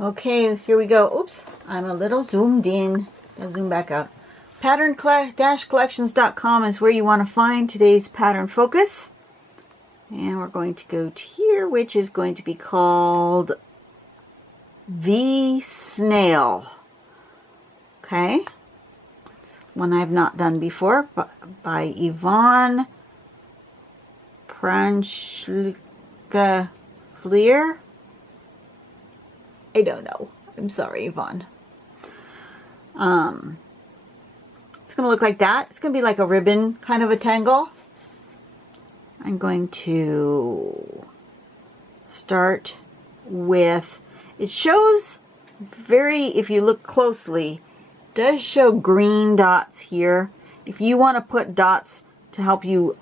Okay, here we go. Oops, I'm a little zoomed in. I'll zoom back out. Pattern-collections.com is where you want to find today's pattern focus. And we're going to go to here, which is going to be called V-snail. Okay. One I've not done before, by Yvonne Pranchka Fleer. I don't know. I'm sorry, Yvonne. It's going to look like that. It's going to be like a ribbon kind of a tangle. I'm going to start with, it shows very, if you look closely, does show green dots here. If you want to put dots to help you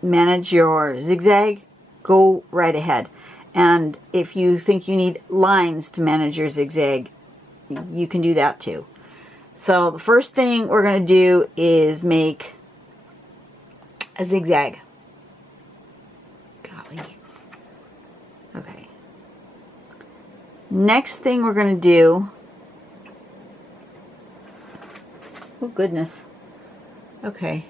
manage your zigzag, go right ahead. And if you think you need lines to manage your zigzag, you can do that too. So the first thing we're going to do is make a zigzag. Golly. Okay. Next thing we're going to do, oh goodness. Okay.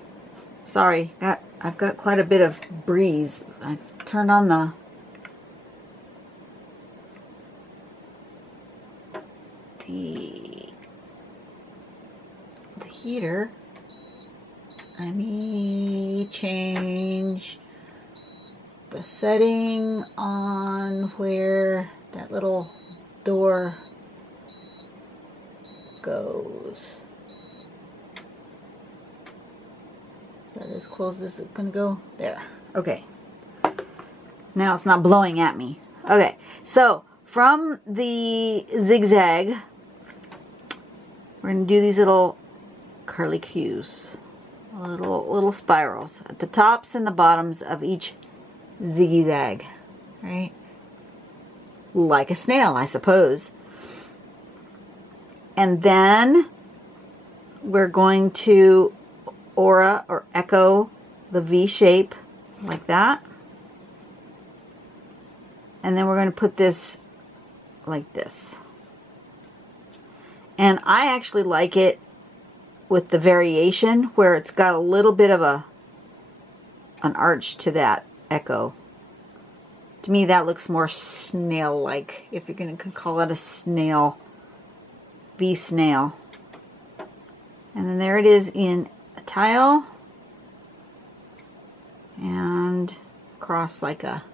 Sorry, I've got quite a bit of breeze. I've turned on the heater. Let me change the setting on where that little door goes. Is that as close as it's gonna go? There. Okay. Now it's not blowing at me. Okay, so from the zigzag, we're going to do these little curly cues, little spirals at the tops and the bottoms of each zigzag, right? Like a snail, I suppose. And then we're going to aura or echo the V shape like that. And then we're going to put this like this. And I actually like it with the variation where it's got a little bit of an arch to that echo. To me that looks more snail-like, if you're going to call it a snail, V-snail. And then there it is in a tile and across like a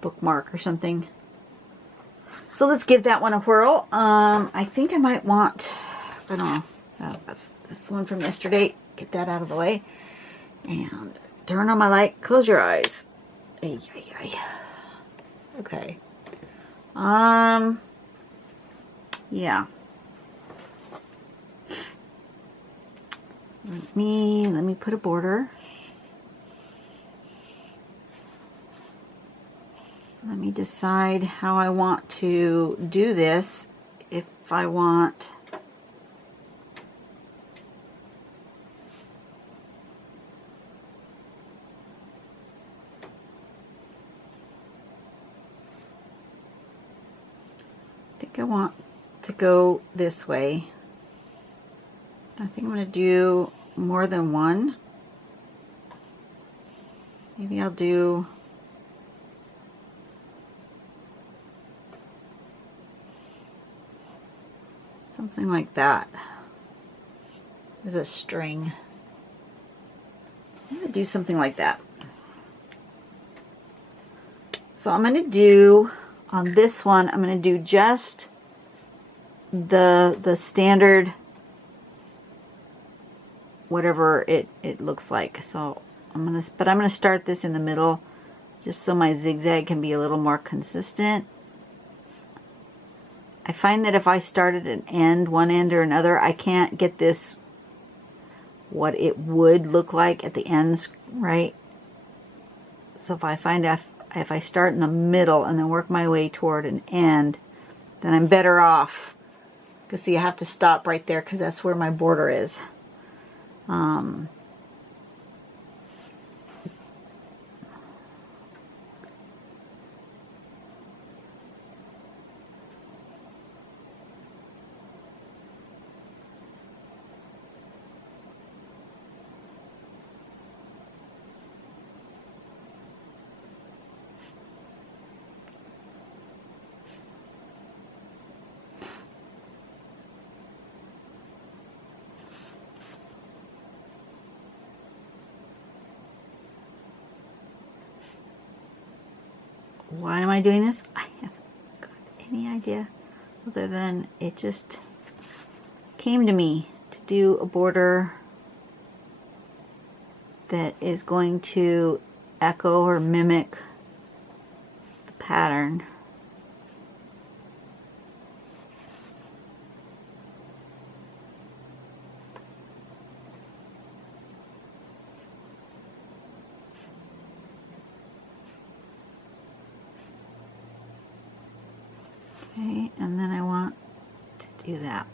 bookmark or something. So let's give that one a whirl. I think I might want, I don't know, that's the one from yesterday. Get that out of the way. And turn on my light. Close your eyes. Ay, ay, ay. Okay. Yeah. Let me put a border. Let me decide how I want to do this. If I want to go this way. I think I'm going to do more than one. Maybe I'll do something like that. There's a string. I'm going to do something like that. So I'm going to do, on this one, I'm going to do just the standard, whatever it looks like. So I'm going to start this in the middle just so my zigzag can be a little more consistent. I find that if I start at an end, one end or another, I can't get this what it would look like at the ends, right? So if I find if I start in the middle and then work my way toward an end, then I'm better off. Because see, I have to stop right there because that's where my border is. Why am I doing this? I haven't got any idea other than it just came to me to do a border that is going to echo or mimic the pattern. Okay, and then I want to do that.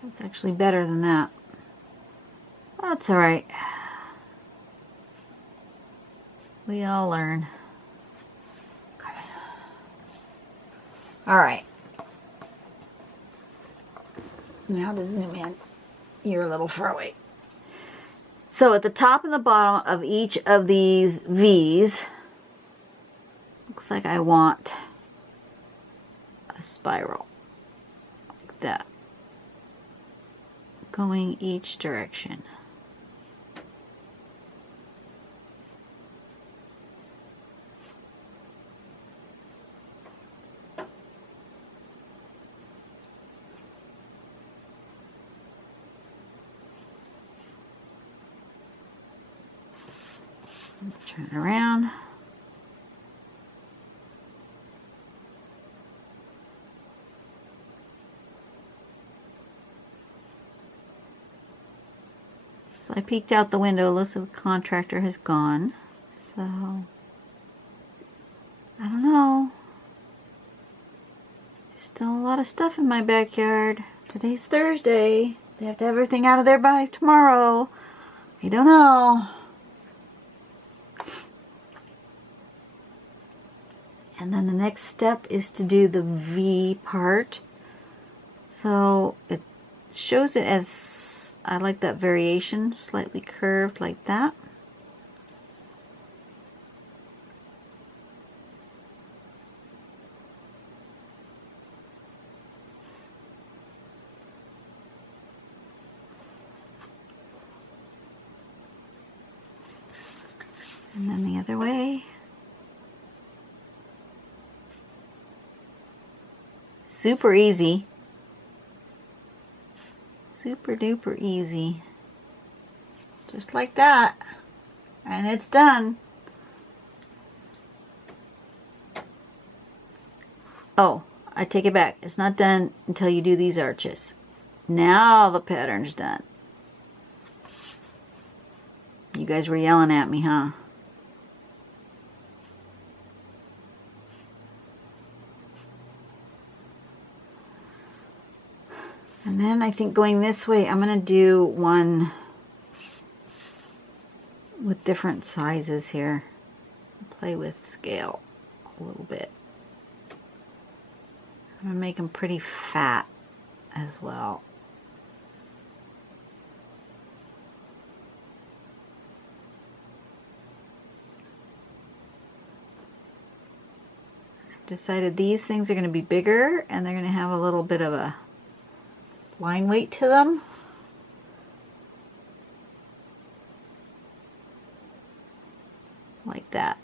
That's actually better than that. That's alright. We all learn. Okay. Alright. Now to zoom in. You're a little far away. So at the top and the bottom of each of these V's, looks like I want a spiral like that, going each direction. Turn it around. So I peeked out the window. Looks like the contractor has gone. So I don't know. There's still a lot of stuff in my backyard. Today's Thursday. They have to have everything out of there by tomorrow. I don't know. And then the next step is to do the V part. So it shows it as, I like that variation, slightly curved like that. And then the other way. Super easy. Super duper easy. Just like that. And it's done. Oh, I take it back. It's not done until you do these arches. Now the pattern's done. You guys were yelling at me, huh? And then I think going this way, I'm going to do one with different sizes here. Play with scale a little bit. I'm going to make them pretty fat as well. I've decided these things are going to be bigger and they're going to have a little bit of a line weight to them. Like that.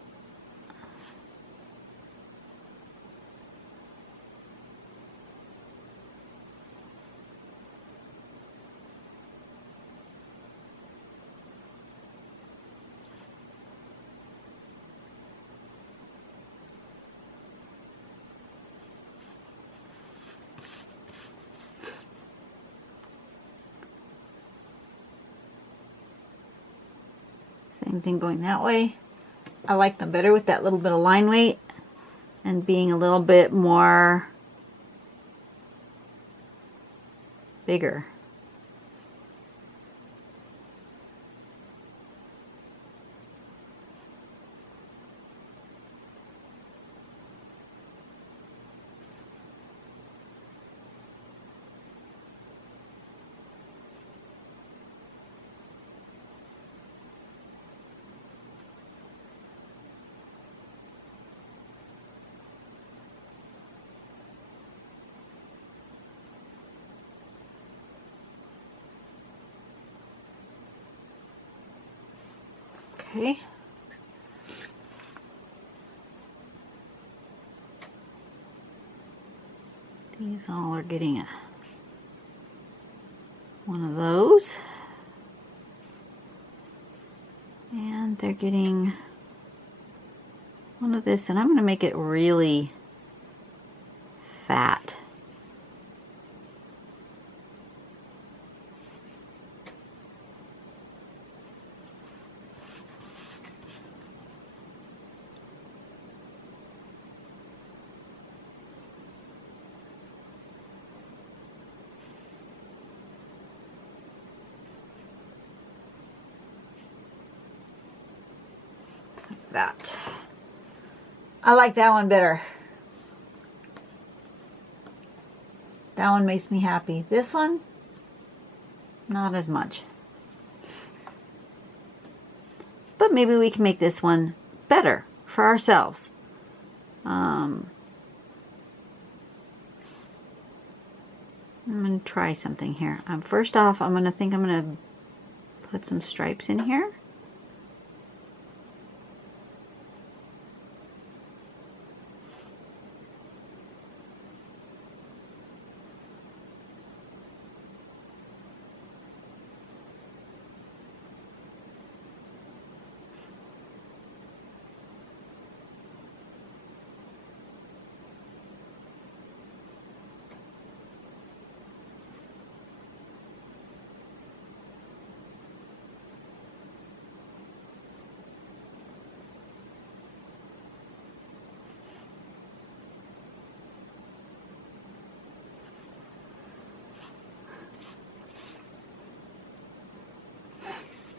Same thing going that way. I like them better with that little bit of line weight and being a little bit more bigger. Okay. These all are getting one of those. And they're getting one of this, and I'm going to make it really fat. That. I like that one better. That one makes me happy. This one, not as much. But maybe we can make this one better for ourselves. I'm going to try something here. First off, I'm going to put some stripes in here.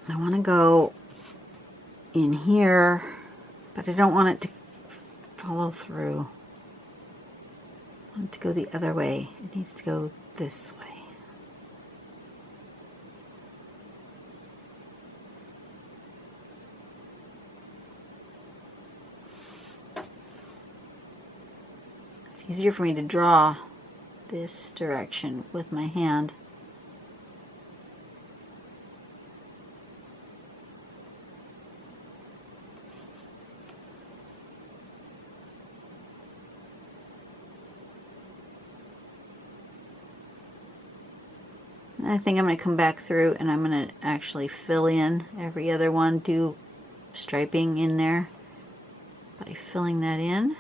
I want to go in here, but I don't want it to follow through. I want it to go the other way. It needs to go this way. It's easier for me to draw this direction with my hand. I think I'm going to come back through and I'm going to actually fill in every other one, do striping in there by filling that in.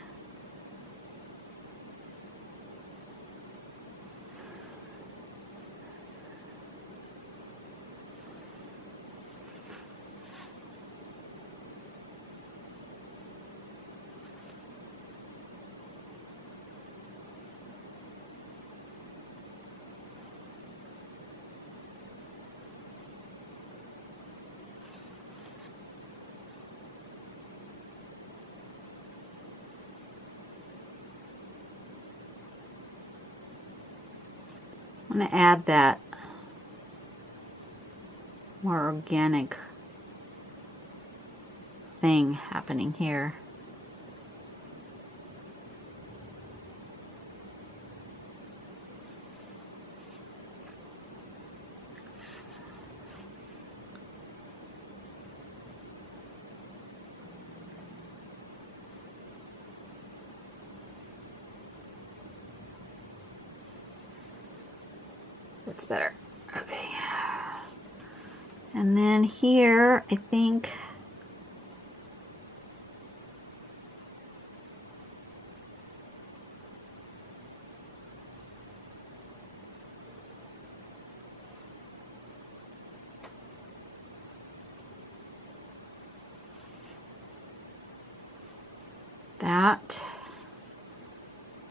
I'm going to add that more organic thing happening here. That's better. Okay. And then here, I think that,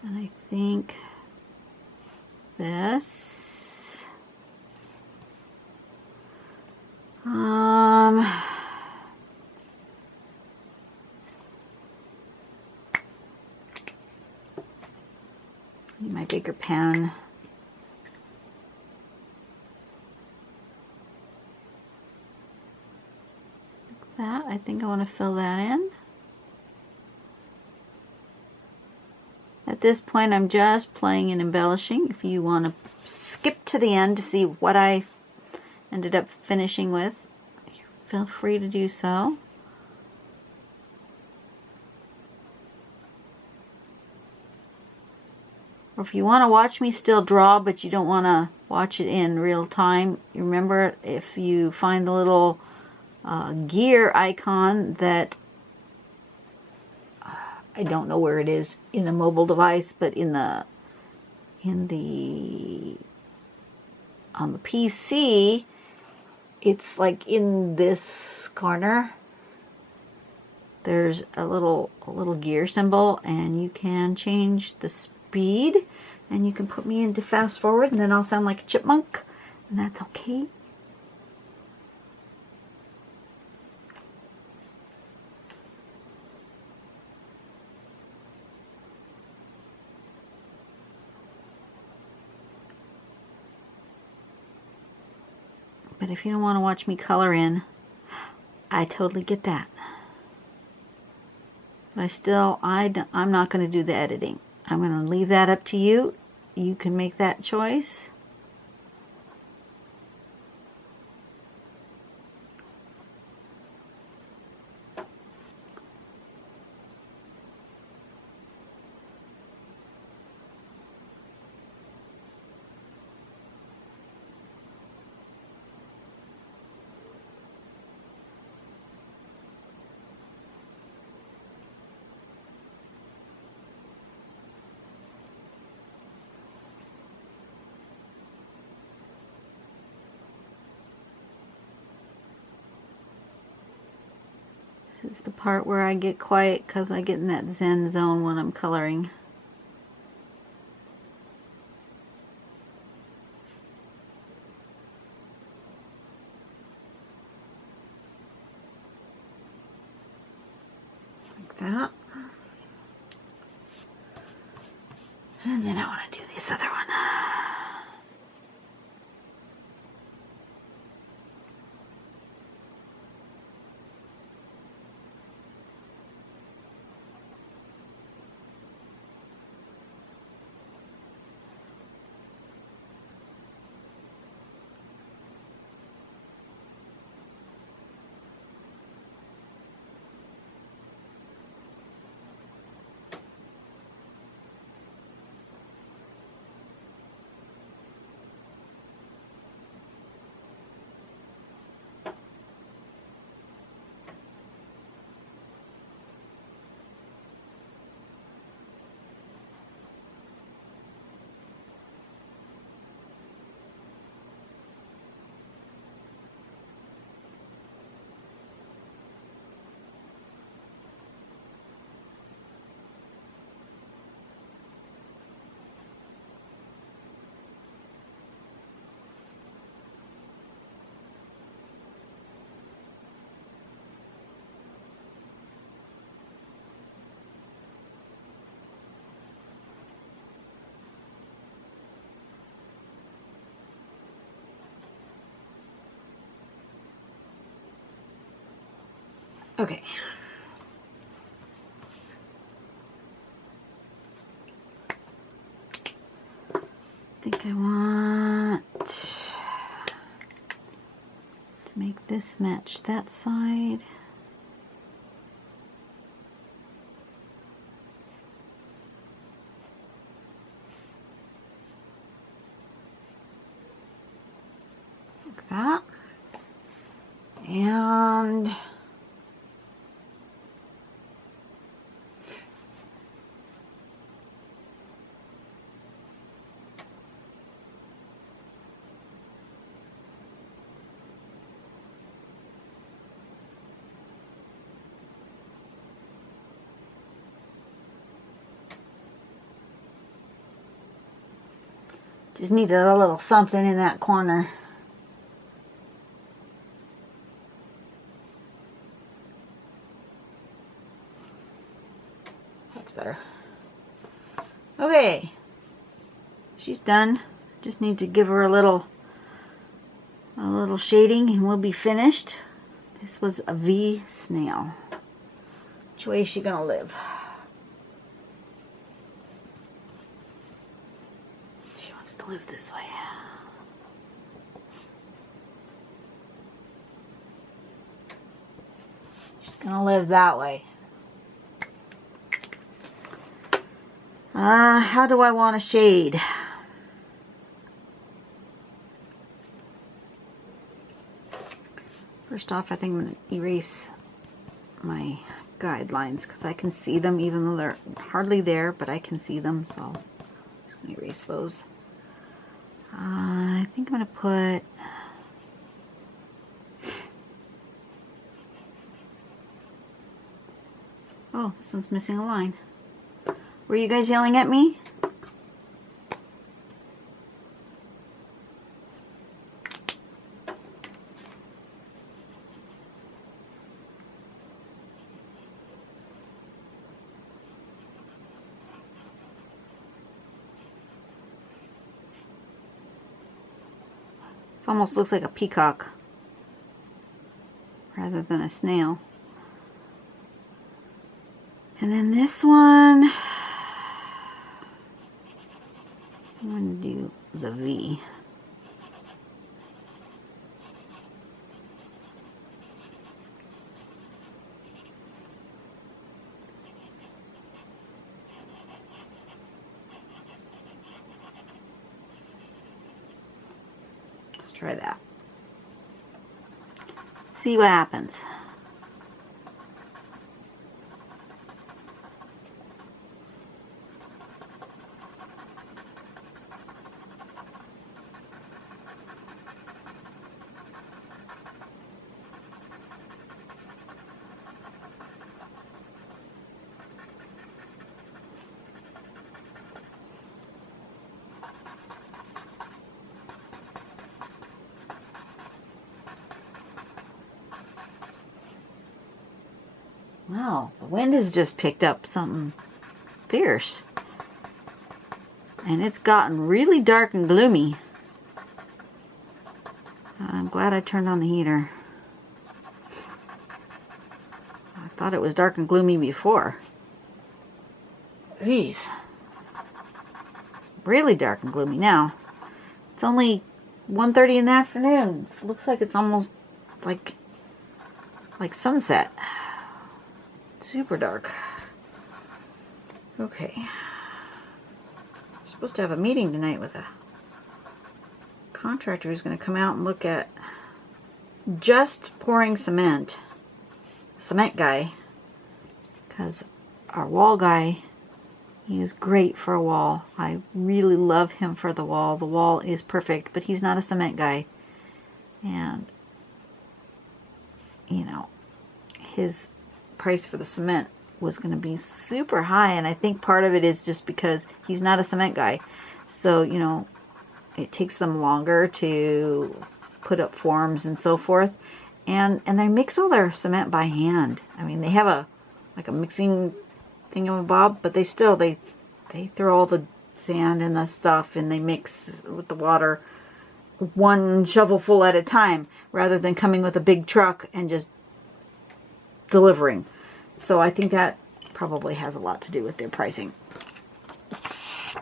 and I think this. Need my bigger pen. Like that. I think I want to fill that in. At this point, I'm just playing and embellishing. If you want to skip to the end to see what I ended up finishing with, feel free to do so. Or if you want to watch me still draw, but you don't want to watch it in real time, you remember if you find the little gear icon that I don't know where it is in the mobile device, but on the PC, it's like in this corner. There's a little gear symbol, and you can change the speed, and you can put me into fast forward, and then I'll sound like a chipmunk, and that's okay. But if you don't want to watch me color in, I totally get that. But I'm not going to do the editing. I'm going to leave that up to you. You can make that choice. This is the part where I get quiet because I get in that Zen zone when I'm coloring. Like that. And then I want to do this other one. Okay. I think I want to make this match that side. Like that. And just needed a little something in that corner. That's better. Okay. She's done. Just need to give her a little shading and we'll be finished. This was a V-snail. Which way is she gonna live? She wants to live this way. She's gonna live that way. How do I want a shade? First off, I think I'm going to erase my guidelines because I can see them even though they're hardly there, but I can see them, so I'm just going to erase those. I think I'm going to put oh, this one's missing a line. Were you guys yelling at me? It almost looks like a peacock rather than a snail. And then this one, I'm going to do the V. Let's try that. See what happens. Wow, the wind has just picked up something fierce. And it's gotten really dark and gloomy. I'm glad I turned on the heater. I thought it was dark and gloomy before. Jeez. Really dark and gloomy now. It's only 1:30 in the afternoon. It looks like it's almost like sunset. Super dark. Okay. We're supposed to have a meeting tonight with a contractor who's going to come out and look at just pouring cement. Cement guy. Because our wall guy, he is great for a wall. I really love him for the wall. The wall is perfect, but he's not a cement guy. And, you know, his price for the cement was going to be super high, and I think part of it is just because he's not a cement guy. So, you know, it takes them longer to put up forms and so forth. And they mix all their cement by hand. I mean, they have a mixing thingamabob, but they throw all the sand and the stuff and they mix with the water one shovelful at a time rather than coming with a big truck and just delivering. So I think that probably has a lot to do with their pricing.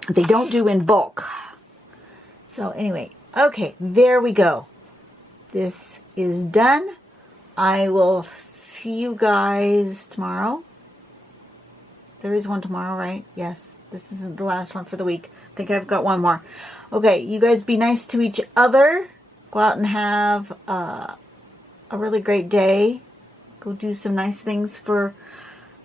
They don't do in bulk. So anyway, okay, there we go. This is done. I will see you guys tomorrow. There is one tomorrow, right? Yes. This isn't the last one for the week. I think I've got one more. Okay, you guys be nice to each other. Go out and have a really great day. Go do some nice things for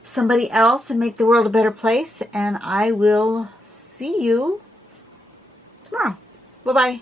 somebody else and make the world a better place. And I will see you tomorrow. Bye-bye.